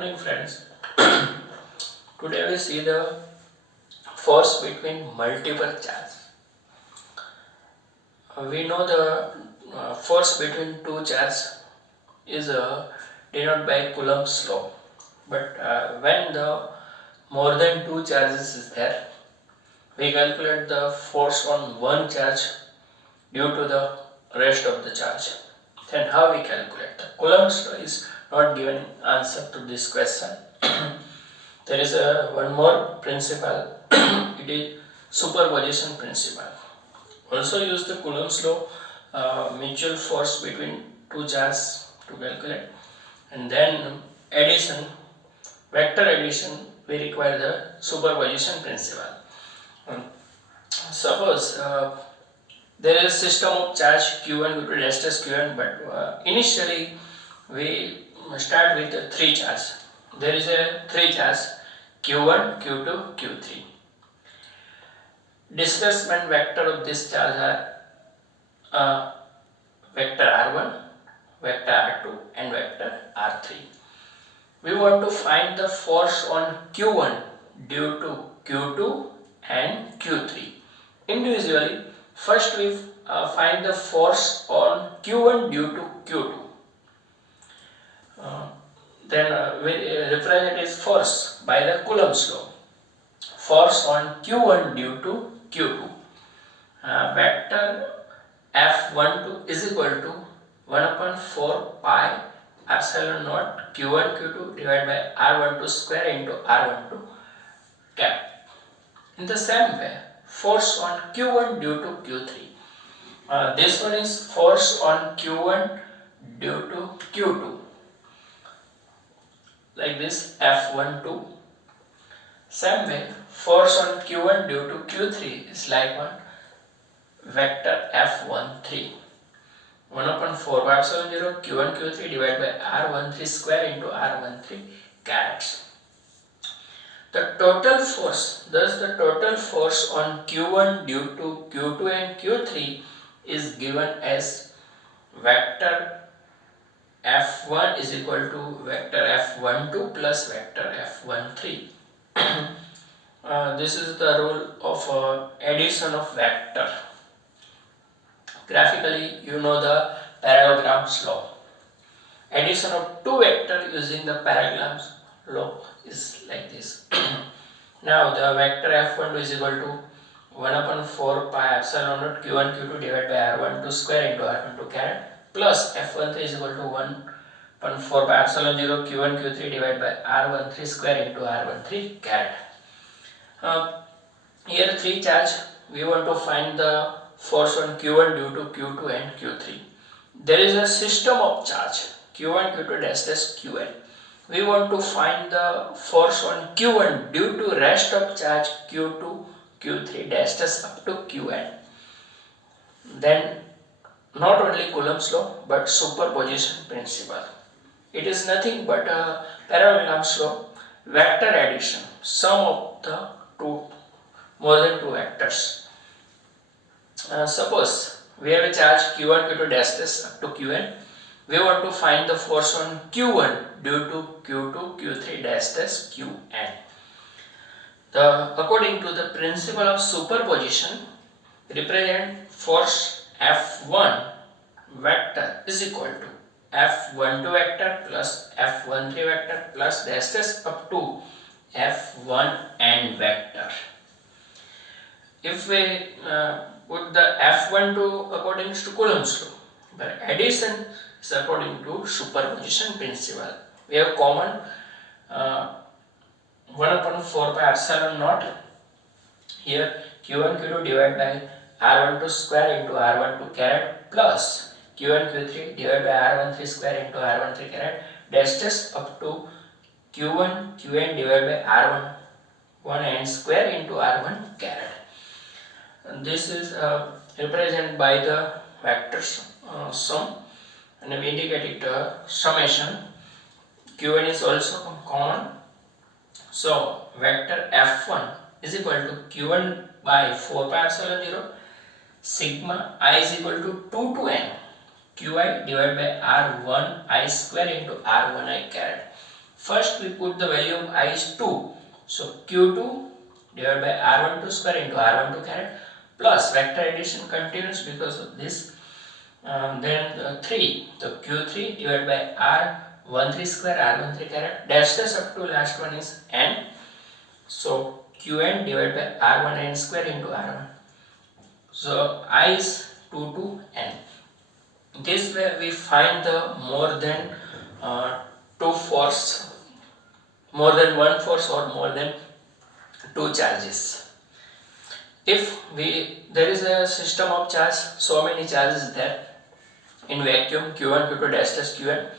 Morning friends. Today we see the force between multiple charges. We know the force between two charges is denoted by Coulomb's law. But when the more than two charges is there, we calculate the force on one charge due to the rest of the charge. Then how we calculate? The Coulomb's law is not given answer to this question. There is one more principle. It is superposition principle. Also use the Coulomb's law, mutual force between two charges to calculate, and then addition, vector addition. We require the superposition principle. Suppose there is a system of charge Q1 Q2 dash dash Q1, but initially we start with the three charges. There is a three charge Q1, Q2, Q3. Displacement vector of this charge are vector R1, vector R2 and vector R3. We want to find the force on Q1 due to Q2 and Q3. Individually, first we find the force on Q1 due to Q2. Then we represent its force by the Coulomb's law. Force on Q1 due to Q2. Vector F12 is equal to 1 upon 4 pi epsilon naught Q1 Q2 divided by R12 square into R12 cap. In the same way, force on Q1 due to Q3. This one is force on Q1 due to Q2. Like this F12. Same way, force on Q1 due to Q3 is like one vector F13. 1 upon 4 pi epsilon 0 Q1 Q3 divided by R13 square into R13 carats. The total force, thus the total force on Q1 due to Q2 and Q3 is given as vector F1 is equal to vector F12 plus vector F13. This is the rule of addition of vector. Graphically, you know the parallelograms law. Addition of two vectors using the parallelograms law is like this. Now the vector F12 is equal to 1 upon 4 pi epsilon naught Q1 Q2 divided by R12 square into R12 caret plus F13 is equal to 1 upon 4 pi epsilon 0 Q1 Q3 divided by R13 square into R13 caret. Here three charge, we want to find the force on Q1 due to Q2 and Q3. There is a system of charge Q1 Q2 dash dash Qn. We want to find the force on Q1 due to rest of charge Q2 Q3 dash dash up to Qn. Then not only Coulomb's law but superposition principle. It is nothing but a parallelograms law, vector addition, sum of the two, more than two vectors. Suppose we have a charge Q1 Q2 dash dash up to Qn. We want to find the force on Q1 due to Q2 Q3 dash dash Qn. According to the principle of superposition, represent force F1 vector is equal to F12 vector plus F13 vector plus dash dash up to F1n vector. If we put the F12 according to Coulomb's law, but addition is according to superposition principle. We have common 1 upon 4 pi epsilon naught. Here Q1 Q2 divided by R12 square into R12 caret plus Q1 Q3 divided by R13 square into R13 caret dash dash up to Q1 Qn divided by R1n square into R1 caret. And this is represented by the vectors sum, and we indicate it summation. Qn is also common. So vector F1 is equal to Q1 by 4 pi epsilon 0 sigma I is equal to 2 to n Qi divided by R1 I square into R1 I caret. First we put the value of I is 2. So Q2 divided by R12 square into R12 caret plus vector addition continues because of this. Then 3. So Q3 divided by R13 square R13 caret dash dash up to last one is N. So Qn divided by R1n square into R1. So I is 2 to N. This way we find the more than two force, more than one force or more than two charges. If there is a system of charge, so many charges there in vacuum Q1, Q2 dash dash Qn,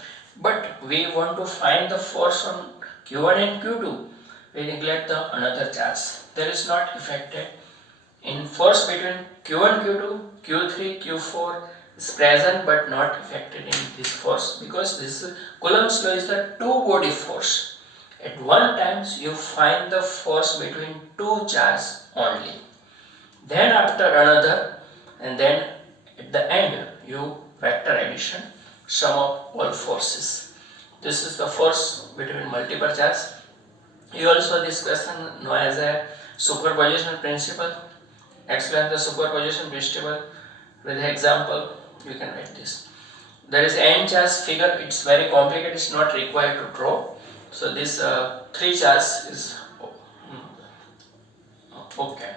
but we want to find the force on Q1 and Q2, we neglect the another charge. There is not affected in force between Q1, Q2, Q3, Q4 is present but not affected in this force because this Coulomb's law is the two body force. At one time you find the force between two charges only. Then after another, and then at the end you vector addition sum of all forces. This is the force between multiple charges. You also this question known as a superposition principle. Explain the superposition principle with an example. You can write this. There is n charge figure. It's very complicated. It's not required to draw. So this three charge is okay.